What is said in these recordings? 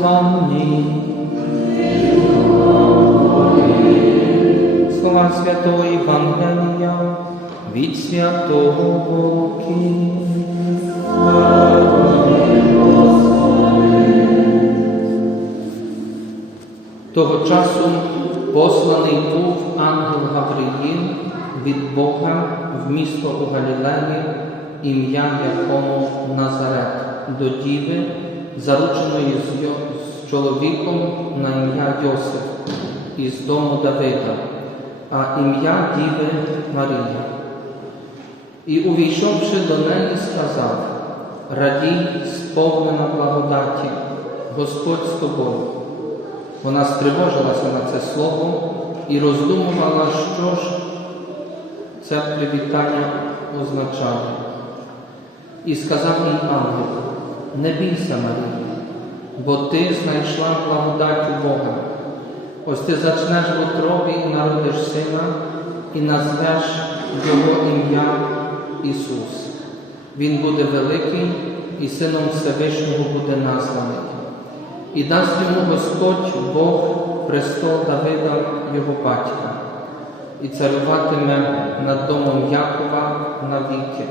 вам. Слова святого Євангелія від святого Боки. Того часу посланий був ангел Гавриїл від Бога в місто у Галілеї, ім'я якому Назарет, до Діви зарученої з, з чоловіком на ім'я Йосиф із дому Давида, а ім'я діви Марія. І увійшовши до неї, сказав: Радій, сповнена благодаті, Господь з тобою. Вона стривожилася на це слово і роздумувала, що ж це привітання означає. І сказав їй ангел, не бійся, Марія, бо ти знайшла благодать у Бога. Ось ти зачнеш в утробі і народиш сина, і назвеш його ім'я Ісус. Він буде великий і сином Всевишнього буде названий. І дасть йому Господь Бог престол Давида, його батька, і царюватиме над домом Якова навіки,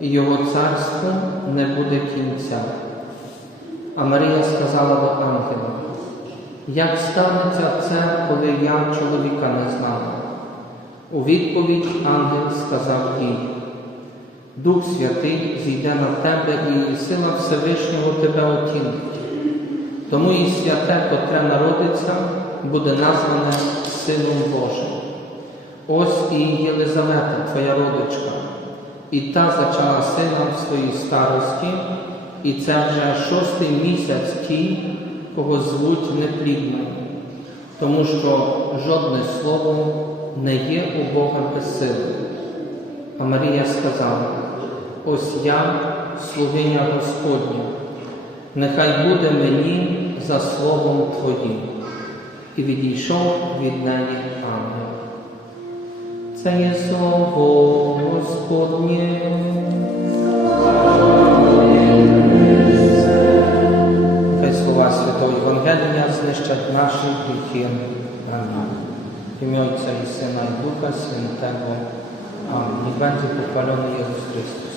і його царству не буде кінця. А Марія сказала до ангела, як станеться це, коли я чоловіка не знала? У відповідь ангел сказав їй, Дух Святий зійде на тебе і сила Всевишнього тебе отінить. Тому і святе, котре народиться, буде назване Сином Божим. Ось і Єлизавета, твоя родичка, і та зачала сина в своїй старості, і це вже шостий місяць ті, кого звуть неплідною, тому що жодне слово не є у Бога безсилим. А Марія сказала: Ось я, слугиня Господня, нехай буде мені за словом Твоїм. І відійшов від неї ангел. Це є слово Господнє. Євангелія знищать наші гріхи. Амінь. Ім'я Отця і Сина і Духа Святого. Амінь. І буде похвалений Ісус Христос.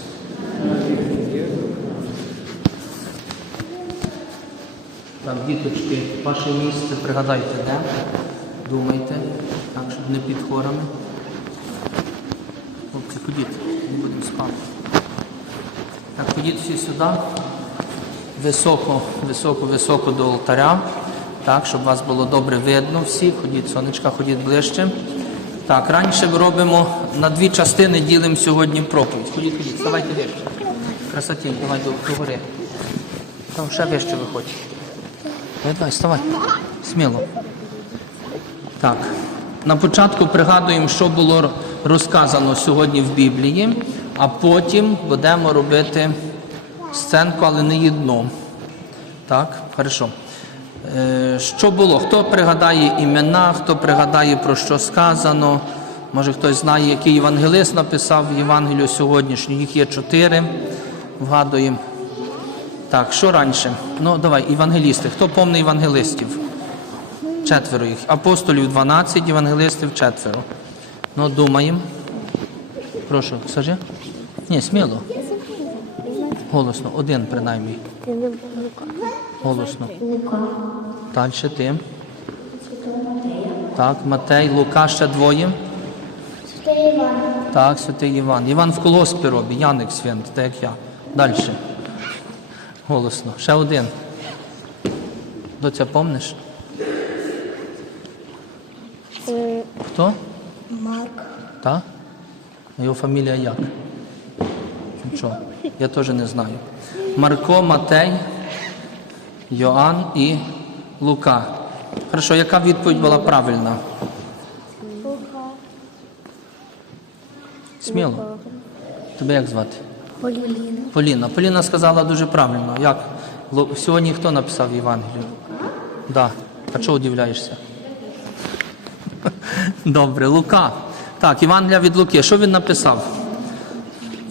Так, діточки, ваше місце пригадайте, де? Думайте, так, щоб не під хорами. Хлопці, ходіть, не будемо спати. Так, ходіть всі сюди. Високо, високо, високо до алтаря. Так, щоб вас було добре видно всіх. Ходіть, сонечка, ходіть ближче. Так, раніше ми робимо на дві частини ділимо сьогодні проповідь. Ходіть, ходіть, ставайте вище. Красотінь, давай до, до гори. Там ще вище виходь. Давай, вставай. Сміло. Так. На початку пригадуємо, що було розказано сьогодні в Біблії, а потім будемо робити сценку, але не одну. Так, хорошо. Е, що було? Хто пригадає імена, хто пригадає, про що сказано? Може хтось знає, який євангелист написав Євангелію сьогоднішню. Їх є чотири. Вгадуємо. Так, що раніше? Ну, давай, євангелісти. Хто помне євангелистів? Четверо їх. Апостолів 12, євангелистів четверо. Ну, думаємо. Прошу, скажи. Ні, сміло. Голосно, один принаймні. Голосно. Далі ти. Так, Матей, Лука, ще двоє. Святий Іван. Так, святий Іван. Іван в колоспі робить, Яник Свят, так як я. Далі. Голосно. Ще один. Доця, помниш? Хто? Марк. Так? Його фамілія як? Нічого. Я теж не знаю. Марко, Матей, Йоанн і Лука. Хорошо, яка відповідь була правильна? Сміло. Тебе як звати? Поліліна. Поліна. Поліна сказала дуже правильно. Як? Сьогодні хто написав Євангелію? Да. А чого удивляєшся? Добре, Лука. Так, Євангелія від Луки. Що він написав?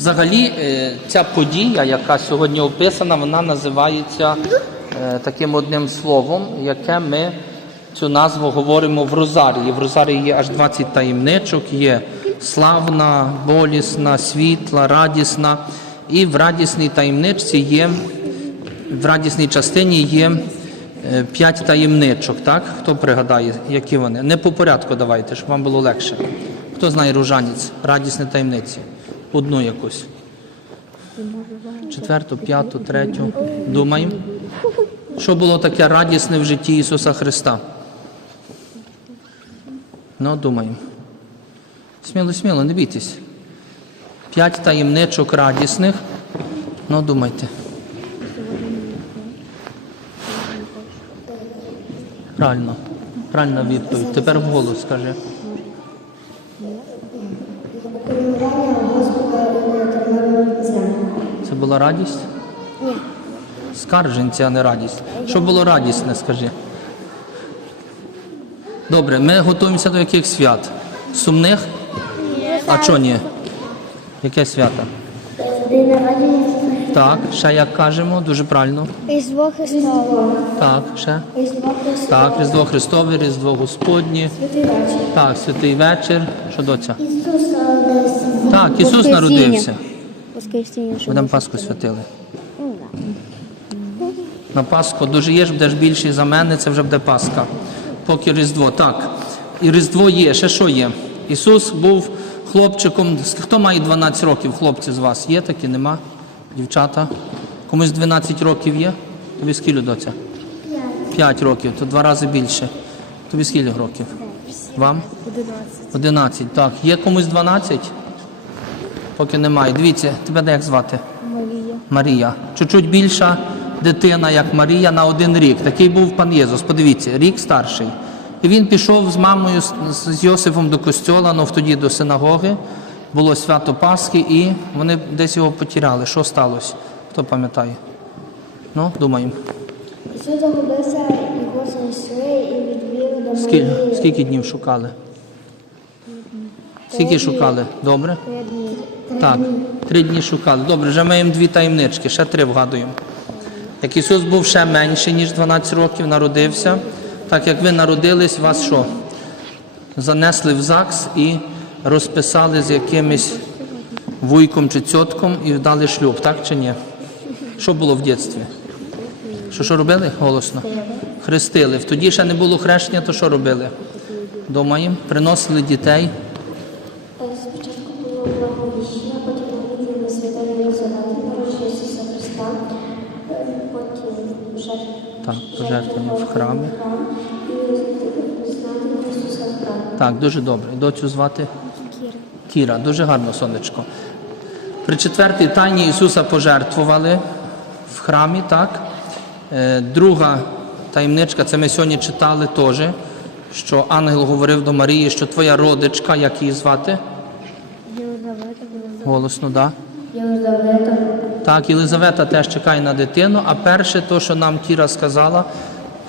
Взагалі, е, ця подія, яка сьогодні описана, вона називається е, таким одним словом, яке ми цю назву говоримо в Розарії. В Розарії є аж 20 таємничок, є славна, болісна, світла, радісна. І в радісній таємничці є, в радісній частині є е, п'ять таємничок, так? Хто пригадає, які вони? Не по порядку давайте, щоб вам було легше. Хто знає ружанець, радісні таємниці? Одну якусь. Четверту, п'яту, третю. Думаємо. Що було таке радісне в житті Ісуса Христа? Ну, думаємо. Сміло, сміло, не бійтесь. П'ять таємничок радісних. Ну, думайте. Правильно. Правильна відповідь. Тепер вголос скажи. Була радість? Ні. Скарженці, а не радість. Що було радісне, скажи. Добре, ми готуємося до яких свят? Сумних? А чого ні? Яке свято? День народження Так, ще як кажемо, дуже правильно. Різдво Христове. Так, ще. Різдво Христове. Так, Різдво Христове, Різдво Господнє. Святий вечір. Так, святий вечір. Що доця? Ісус народився. Так, Ісус народився. Що Будемо Пасху святили? Ну. На Пасху дожиєш, будеш більший за мене, це вже буде Пасха. Поки Різдво. Так. І Різдво є. Ще що є? Ісус був хлопчиком. Хто має 12 років, хлопці з вас? Є такі? Нема? Дівчата? Комусь 12 років є? Тобі скільки доця? 5 років, то два рази більше. Тобі скільки років? Вам? 11. 11. Так. Є комусь 12? Поки немає. Дивіться, тебе як звати? Марія. Марія. Чуть-чуть більша дитина, як Марія, на один рік. Такий був пан Єзус. Подивіться, рік старший. І він пішов з мамою, з- Йосифом до костьола, ну тоді до синагоги. Було свято Пасхи, і вони десь його потіряли. Що сталося? Хто пам'ятає? Ну, думаємо. Ісус загубився, його знайшли і відвели до Скільки, Марії. скільки днів шукали? Скільки шукали? Добре? Так, три дні шукали. Добре, вже маємо дві таємнички, ще три вгадуємо. Як Ісус був ще менший, ніж 12 років, народився, так як ви народились, вас що? Занесли в ЗАГС і розписали з якимось вуйком чи цьотком і дали шлюб, так чи ні? Що було в дитинстві? Що що робили? Голосно. Хрестили. Тоді ще не було хрещення, то що робили? Дома їм приносили дітей. Спочатку було благовіщення, потім увиділи святої Єлизавети, народження Ісуса Христа, Е, потім жертв. Пожертвування в храмі. Так, дуже добре. Доцю звати Кіра. Дуже гарно, сонечко. При четвертій тайні Ісуса пожертвували в храмі, так? Е, Друга таємничка, це ми сьогодні читали теж, що ангел говорив до Марії, що твоя родичка, як її звати? Голосно, так. Да? Так, Єлизавета теж чекає на дитину, а перше, то, що нам Кіра сказала,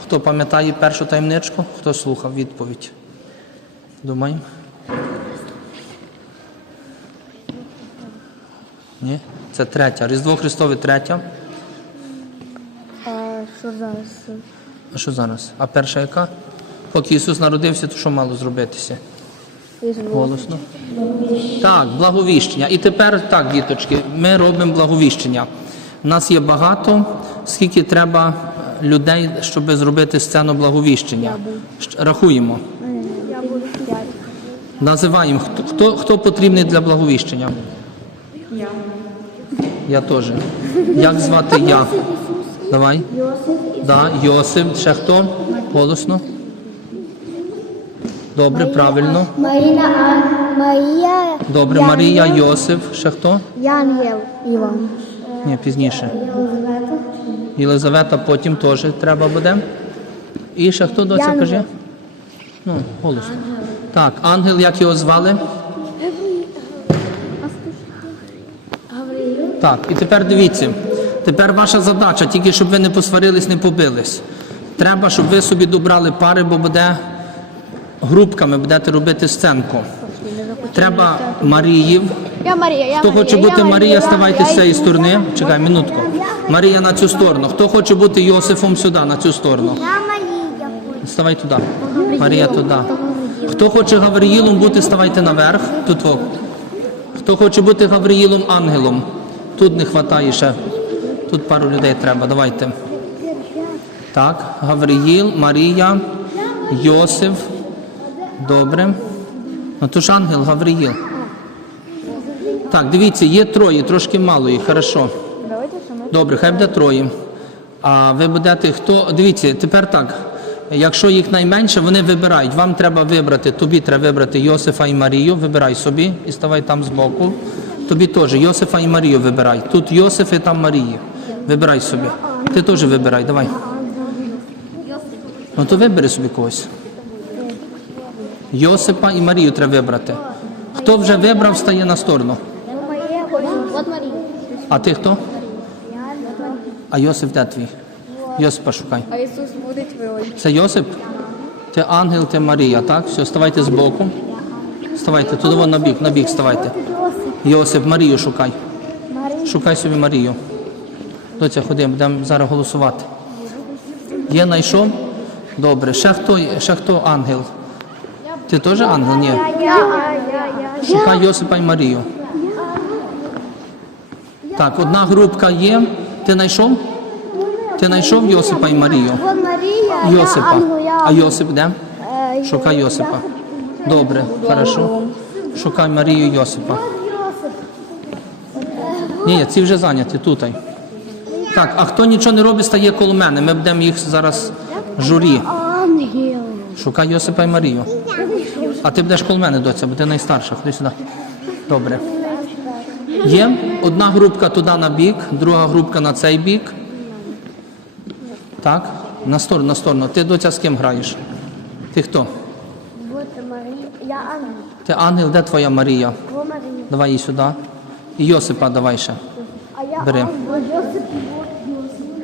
хто пам'ятає першу таємничку, хто слухав відповідь? Думаємо? Ні? Це третя. Різдво Христове третя. А що зараз? А що зараз? А перша яка? Поки Ісус народився, то що мало зробитися? Голосно. Так, благовіщення. І тепер так, діточки, ми робимо благовіщення. У нас є багато, скільки треба людей, щоб зробити сцену благовіщення. Рахуємо. Називаємо, хто, хто, хто потрібний для благовіщення? Я. Я теж. Як звати я? Давай. Йосиф Да, Йосип. Ще хто? Голосно. Добре, правильно. Маріна, а Марія. Добре, Марія, Йосип. Ще хто? Янгел Іван. Ні, пізніше. Єлизавета. Єлизавета потім теж треба буде. І ще хто доця Янгел. каже? Ну, голосно. Так, ангел, як його звали? Так, і тепер дивіться. Тепер ваша задача, тільки щоб ви не посварились, не побились. Треба, щоб ви собі добрали пари, бо буде групками будете робити сценку. Треба Маріїв. Я Марія, я Хто хоче бути Марія, ставайте з цієї сторони. Чекай, минутку. Марія на цю сторону. Хто хоче бути Йосифом сюди, на цю сторону. Я Марія. ставай туди. Марія туди. Хто хоче Гавриїлом бути, ставайте наверх. Тут. во. Хто хоче бути Гавриїлом ангелом? Тут не вистачає ще. Тут пару людей треба. Давайте. Так, Гавриїл, Марія, Йосиф. Добре. Ну то ж ангел Гавриїл. Так, дивіться, є троє, трошки мало їх, хорошо. Добре, хай буде троє. А ви будете хто. Дивіться, тепер так. Якщо їх найменше, вони вибирають. Вам треба вибрати, тобі треба вибрати Йосифа і Марію, вибирай собі і ставай там збоку. Тобі теж Йосифа і Марію вибирай. Тут Йосиф і там Марія. Вибирай собі. Ти теж вибирай, давай. Ну то вибери собі когось. Йосипа і Марію треба вибрати. Хто вже вибрав, стає на сторону. А ти хто? А Йосип де твій? Йосипа шукай. А Ісус буде твій. Це Йосип? Ти ангел, ти Марія, так? Все, ставайте збоку. Ставайте, туди вон на бік, на бік ставайте. Йосип, Марію шукай. Шукай собі Марію. Доця, ходи, будемо зараз голосувати. Є знайшов? Добре. Ще хто, ще хто ангел? Ти теж ангел? Ні. Шукай Йосипа і Марію. Так, одна групка є. Ти знайшов? Ти знайшов Йосипа і Марію? Йосипа. А Йосип де? Шукай Йосипа. Добре, хорошо. Шукай Марію Йосипа. Ні, ці вже зайняті тут. Так, а хто нічого не робить, стає коло мене. Ми будемо їх зараз журі. Шукай Йосипа і Марію. А ти будеш коло мене, доця, бо ти найстарша. Ходи сюди. Добре. Є одна групка туди на бік, друга групка на цей бік. Так, на сторону, на сторону. Ти доця з ким граєш? Ти хто? Я ангел. Ти ангел, де твоя Марія? Давай її сюди. І Йосипа давай ще. Бери.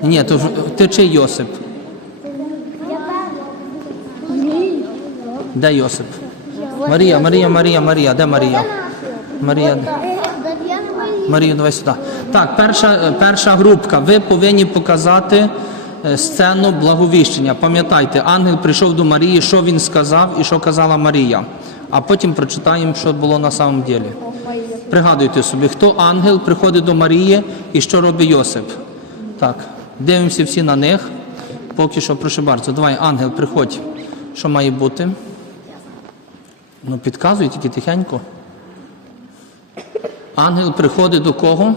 Ні, то ти чий Йосип? Де Йосип? Марія, Марія, Марія, Марія. Де Марія? Марія. Марію, давай сюди. Так, перша, перша групка. Ви повинні показати е, сцену благовіщення. Пам'ятайте, ангел прийшов до Марії, що він сказав і що казала Марія. А потім прочитаємо, що було на самом ділі. Пригадуйте собі, хто ангел приходить до Марії і що робить Йосип. Так, дивимося всі на них. Поки що, прошу bardzo. Давай, ангел, приходь. Що має бути? Ну, підказуй тільки тихенько. Ангел приходить до кого?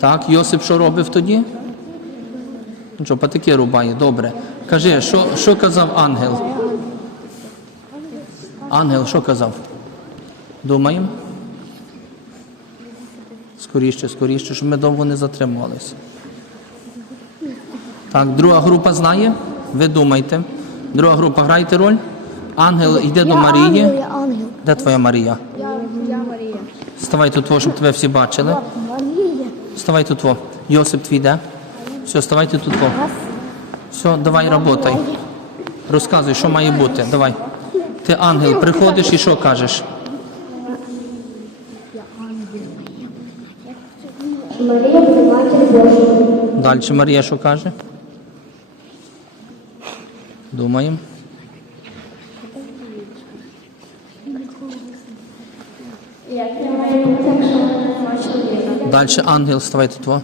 Так, Йосип що робив тоді? Ну Що, патики рубає, добре. Кажи, що, що казав ангел? Ангел що казав? Думаємо? Скоріше, скоріше, щоб ми довго не затримувалися. Так, друга група знає? Ви думайте. Друга група, грайте роль. Ангел йде до Марії. Я ангел. Де твоя Марія? Я, Марія. Ставай тут, во, щоб тебе всі бачили. Марія. Ставай тут. во. Йосип твій де? Все, ставайте тут. во. Все, давай работай. Розказуй, що має бути. Давай. Ти ангел, приходиш і що кажеш? Марія матір Божою. Далі Марія що каже? Думаємо. Далі ангел, ставай тут. во.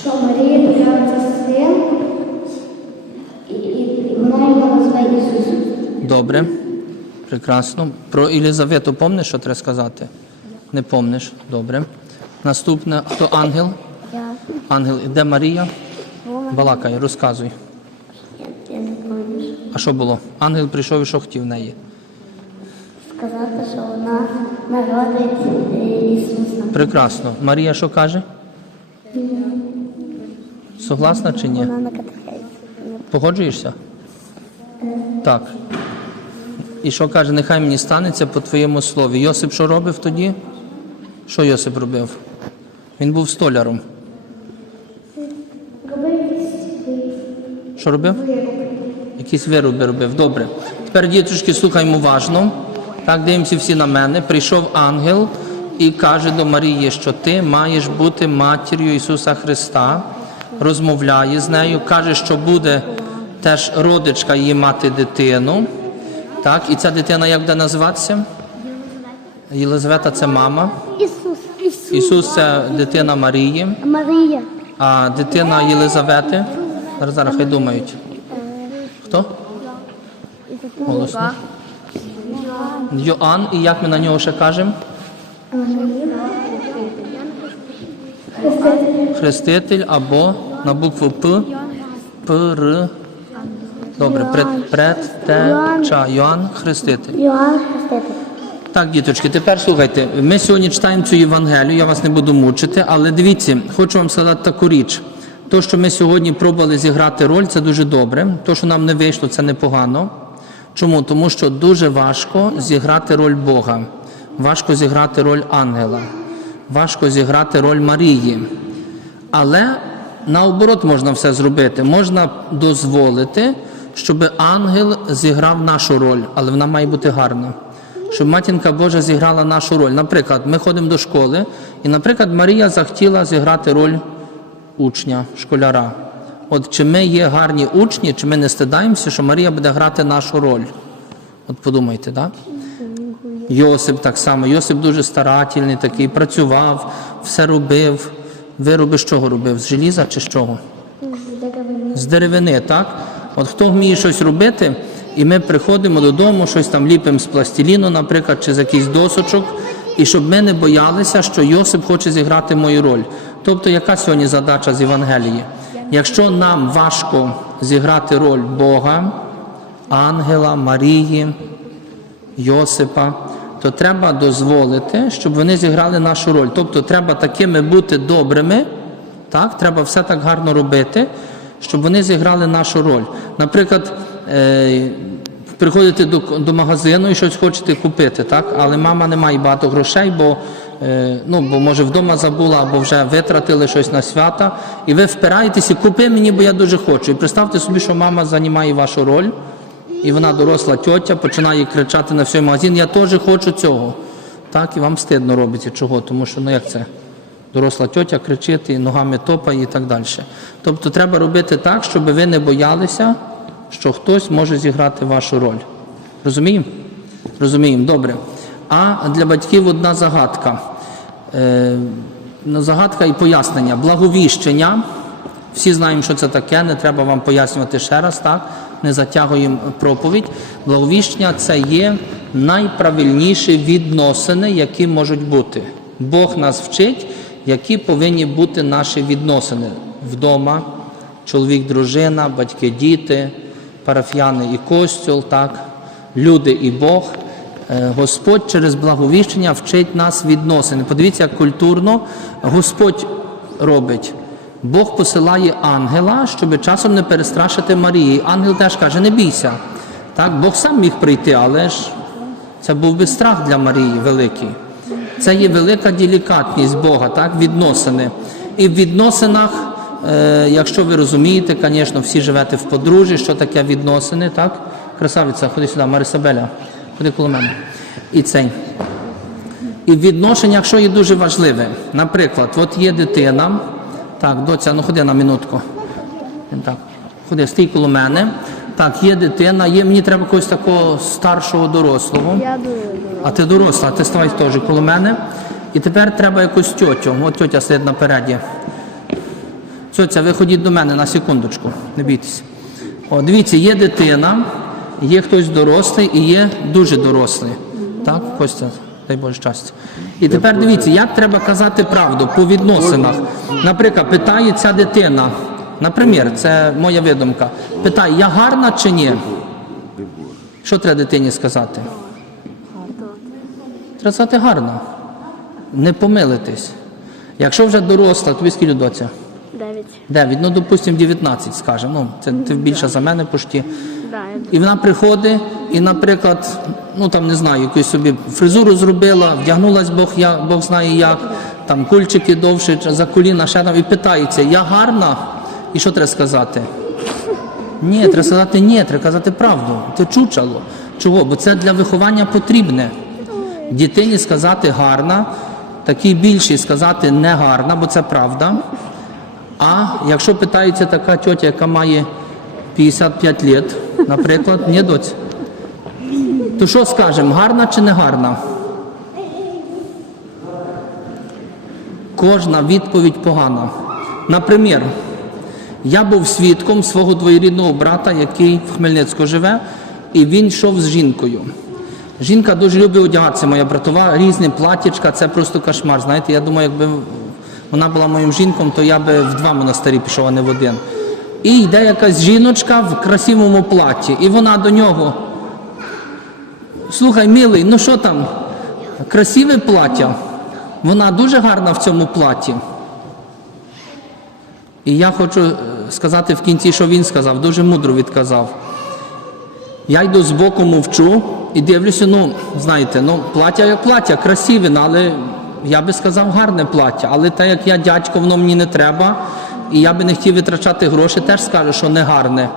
Що Марія народиться син, і, і вона його назве Ісус. Добре. Прекрасно. Про Єлизавету помниш, що треба сказати? Не помниш. Добре. Наступне, хто ангел? Я, Ангел, де Марія? Балакай, розказуй. я не пам'ятаю. А що було? Ангел прийшов і що хотів в неї? Народить Ісуса. Прекрасно. Марія що каже? Согласна чи ні? Погоджуєшся? Так. І що каже, нехай мені станеться по твоєму слові. Йосип що робив тоді? Що Йосип робив? Він був столяром. Що робив? Якісь вироби робив. Добре. Тепер діточки слухаємо уважно. Так, дивимося всі на мене. Прийшов ангел і каже до Марії, що ти маєш бути матір'ю Ісуса Христа, розмовляє з нею, каже, що буде теж родичка її мати дитину. Так, і ця дитина як буде називатися? Єлизавета це мама. Ісус. Ісус. Ісус це дитина Марії, Марія. а дитина Єлизавети. Зараз зараз хай думають. Хто? Голосно. Йоанн, і як ми на нього ще кажемо? Хреститель або на букву П. П, Р. Добре, пред, пред, те, ча. Йоанн Хреститель. Йоанн Хреститель. Так, діточки, тепер слухайте. Ми сьогодні читаємо цю Євангелію, я вас не буду мучити, але дивіться, хочу вам сказати таку річ. То, що ми сьогодні пробували зіграти роль, це дуже добре. То, що нам не вийшло, це непогано. Чому? Тому що дуже важко зіграти роль Бога, важко зіграти роль ангела, важко зіграти роль Марії. Але наоборот можна все зробити. Можна дозволити, щоб ангел зіграв нашу роль, але вона має бути гарна. Щоб матінка Божа зіграла нашу роль. Наприклад, ми ходимо до школи, і, наприклад, Марія захотіла зіграти роль учня, школяра. От чи ми є гарні учні, чи ми не стидаємося, що Марія буде грати нашу роль? От подумайте, так? Йосип так само. Йосип дуже старательний такий, працював, все робив. Вироби з чого робив? З желіза чи з чого? З деревини, так? От хто вміє щось робити, і ми приходимо додому, щось там ліпимо з пластиліну, наприклад, чи з якихось досочок, і щоб ми не боялися, що Йосип хоче зіграти мою роль. Тобто, яка сьогодні задача з Євангелії? Якщо нам важко зіграти роль Бога, ангела, Марії, Йосипа, то треба дозволити, щоб вони зіграли нашу роль. Тобто треба такими бути добрими, так? треба все так гарно робити, щоб вони зіграли нашу роль. Наприклад, е, приходите до, до магазину і щось хочете купити, так? але мама не має багато грошей, бо, ну, бо може вдома забула, або вже витратили щось на свята, і ви впираєтесь і купи мені, бо я дуже хочу. І представте собі, що мама займає вашу роль. І вона доросла тьотя, починає кричати на всій магазин, я теж хочу цього. Так, і вам стидно робиться чого, тому що ну як це? Доросла тьотя кричить, і ногами топає і так далі. Тобто треба робити так, щоб ви не боялися, що хтось може зіграти вашу роль. Розуміємо? Розуміємо, добре. А для батьків одна загадка. Е, ну, загадка і пояснення. Благовіщення. Всі знаємо, що це таке, не треба вам пояснювати ще раз, так? Не затягуємо проповідь. Благовіщення це є найправильніші відносини, які можуть бути. Бог нас вчить, які повинні бути наші відносини вдома, чоловік, дружина, батьки, діти, парафіяни і костюл, так, люди і Бог. Е, Господь через благовіщення вчить нас відносини. Подивіться, як культурно Господь робить. Бог посилає ангела, щоб часом не перестрашити Марії. Ангел теж каже, не бійся. Так, Бог сам міг прийти, але ж це був би страх для Марії великий. Це є велика делікатність Бога, так, відносини. І в відносинах, е, якщо ви розумієте, звісно, всі живете в подружжі, що таке відносини, так? Красавиця, ходи сюди, Марисабеля, ходи коло мене. І цей. І в відношеннях, що є дуже важливе. Наприклад, от є дитина. Так, доця, ну ходи на минутку. Так, ходи, стій коло мене. Так, є дитина, є, мені треба когось такого старшого дорослого. Я. А ти доросла, ти ставай теж коло мене. І тепер треба якусь тьотю. От тьотя сидить напереді. Тьотя, ви ходіть до мене на секундочку, не бійтеся. О, дивіться, є дитина, є хтось дорослий і є дуже дорослий. Так, Костя, дай Боже щастя. І тепер дивіться, як треба казати правду по відносинах. Наприклад, питає ця дитина. Наприклад, це моя видумка. Питає, я гарна чи ні? Що треба дитині сказати? Треба сказати гарно. Не помилитись. Якщо вже доросла, тобі скільки доця? Дев'ять. 9, ну, допустимо, 19, скажемо. Ну, це ти більше за мене почти. І вона приходить і, наприклад, ну там не знаю, якусь собі фризуру зробила, вдягнулась Бог, я, Бог знає як, там кульчики довше, за коліна, ще там, і питається, я гарна? І що треба сказати? Ні, треба сказати ні, треба казати правду. Ти чучало. Чого? Бо це для виховання потрібне. Дитині сказати гарна, такій більшій сказати не гарна, бо це правда. А якщо питається така тьотя, яка має 55 лет, наприклад, ні, доць? То що скажемо, гарна чи не гарна? Кожна відповідь погана. Наприклад, я був свідком свого двоюрідного брата, який в Хмельницьку живе, і він йшов з жінкою. Жінка дуже любить одягатися, моя братова, різні платічка, це просто кошмар. Знаєте, я думаю, якби вона була моїм жінком, то я би в два монастирі пішов, а не в один. І йде якась жіночка в красивому платі, і вона до нього. Слухай, милий, ну що там? Красиве плаття. Вона дуже гарна в цьому платі. І я хочу е, сказати в кінці, що він сказав, дуже мудро відказав. Я йду з боку, мовчу і дивлюся, ну, знаєте, ну, плаття як плаття, красиве, ну, але я би сказав гарне плаття. Але так як я дядько, воно мені не треба, і я би не хотів витрачати гроші, теж скажу, що не гарне.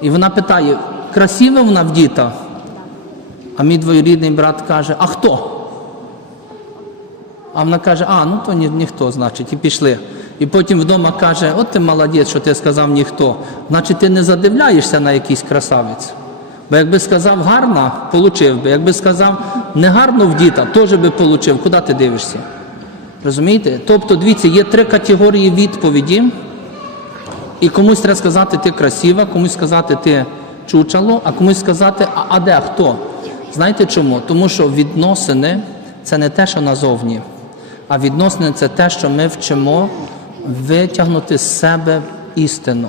І вона питає, красива вона вдіта? А мій двоюрідний брат каже, а хто? А вона каже, а, ну то ні, ніхто, значить, і пішли. І потім вдома каже, от ти молодець, що ти сказав ніхто. Значить, ти не задивляєшся на якийсь красавець. Бо якби сказав гарна, получив би. Якби сказав негарно вдіта, теж би получив. Куди ти дивишся? Розумієте? Тобто, дивіться, є три категорії відповіді. І комусь треба сказати, ти красива, комусь сказати, ти чучало, а комусь сказати, а, а де хто? Знаєте чому? Тому що відносини це не те, що назовні, а відносини це те, що ми вчимо витягнути з себе істину.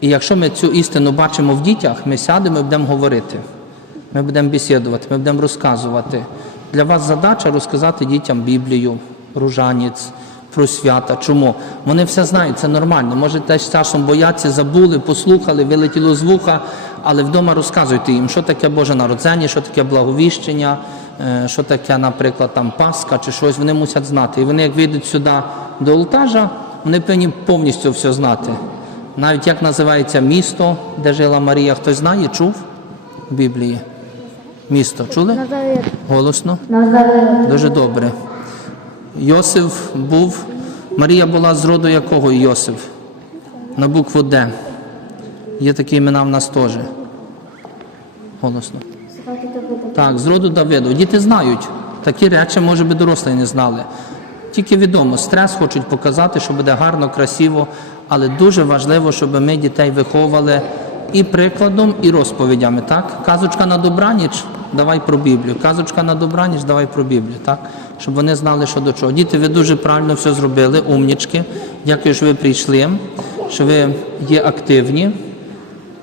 І якщо ми цю істину бачимо в дітях, ми сядемо і будемо говорити. Ми будемо бесідувати, ми будемо розказувати. Для вас задача розказати дітям Біблію, ружанець, про свята. Чому? Вони все знають, це нормально. Може, теж часом бояться, забули, послухали, вилетіло з вуха, але вдома розказуйте їм, що таке Боже народження, що таке благовіщення, е, що таке, наприклад, там Пасха чи щось. Вони мусять знати. І вони, як вийдуть сюди до Олтажа, вони повинні повністю все знати. Навіть як називається місто, де жила Марія, хтось знає, чув в Біблії? Місто, чули? Голосно? Дуже добре. Йосиф був. Марія була з роду якого Йосиф? На букву Д. Є такі імена в нас теж. Голосно. Так, з роду Давиду. Діти знають. Такі речі, може би, дорослі не знали. Тільки відомо, стрес хочуть показати, що буде гарно, красиво, але дуже важливо, щоб ми дітей виховували і прикладом, і розповідями. Так? Казочка на добраніч, давай про Біблію. Казочка на добраніч, давай про Біблію. Так? Щоб вони знали, що до чого. Діти, ви дуже правильно все зробили, умнічки. Дякую, що ви прийшли, що ви є активні.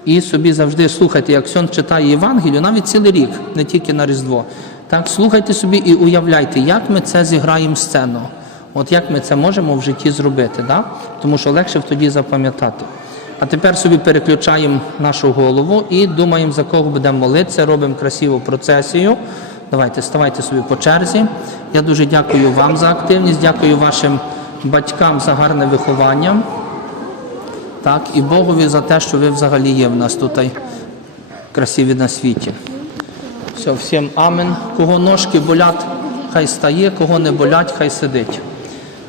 І собі завжди слухайте, як Сьон читає Євангелію, навіть цілий рік, не тільки на Різдво. Так, слухайте собі і уявляйте, як ми це зіграємо сцену. От як ми це можемо в житті зробити, да? тому що легше тоді запам'ятати. А тепер собі переключаємо нашу голову і думаємо, за кого будемо молитися, робимо красиву процесію. Давайте, ставайте собі по черзі. Я дуже дякую вам за активність, дякую вашим батькам за гарне виховання. Так, і Богові за те, що ви взагалі є в нас тут красиві на світі. Все, всім амен. Кого ножки болять, хай стає, кого не болять, хай сидить.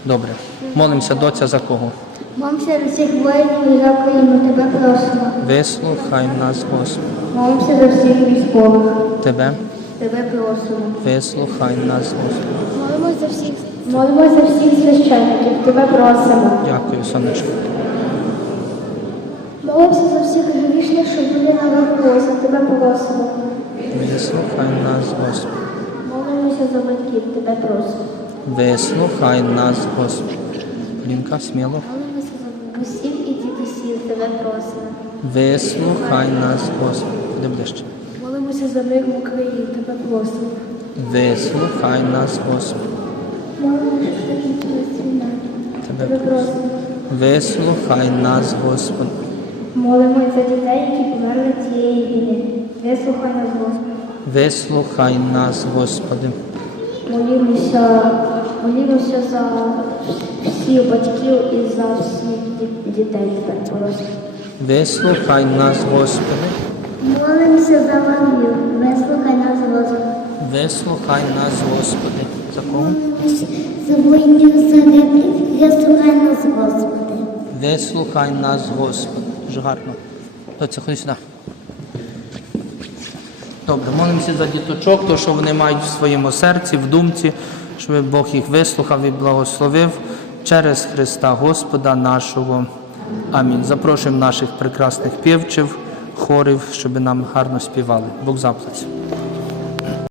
Добре. Молимося, доця, за кого? Молимося за всіх воїнів і дякуємо тебе просимо. Вислухай нас, Господи. Молимося за всіх військових. Тебе, Тебе просимо. вислухай нас, Господи. Молимося за всіх. Молимося за всіх священників. Тебе просимо. Дякую, сонечко. Молимося за всіх грішних, що були на варвозі. Тебе просимо. Вислухай нас, Господи. Молимося за батьків. Тебе просимо. Вислухай нас, Господи. Лінка, сміло. Молимося за бабусів і дідусів. Тебе просимо. Вислухай нас, Господи. Ближче? Молимося за мир в Україні. Тебе просимо. Вислухай нас, Господи. Молимося за. Тебе Тебе просимо. Вислухай нас, Господи. Молимося за дітей, які померли цієї війни. Вислухай нас, Господи. Вислухай нас, Господи. Молімося, молімося за всіх батьків і за всіх дітей тепер просимо. Вислухай нас, Господи. Молимося за вами, вислухай нас, Господи. Вислухай нас, Господи. За кого? За воїнів загиблих, вислухай нас, Господи. Вислухай нас, Господи. Дуже гарно. Тоця, ходи сюди. Добре, молимося за діточок, то що вони мають в своєму серці, в думці, щоб Бог їх вислухав і благословив через Христа Господа нашого. Амінь. Запрошуємо наших прекрасних півчів, хорів, щоб нам гарно співали. Бог заплатить.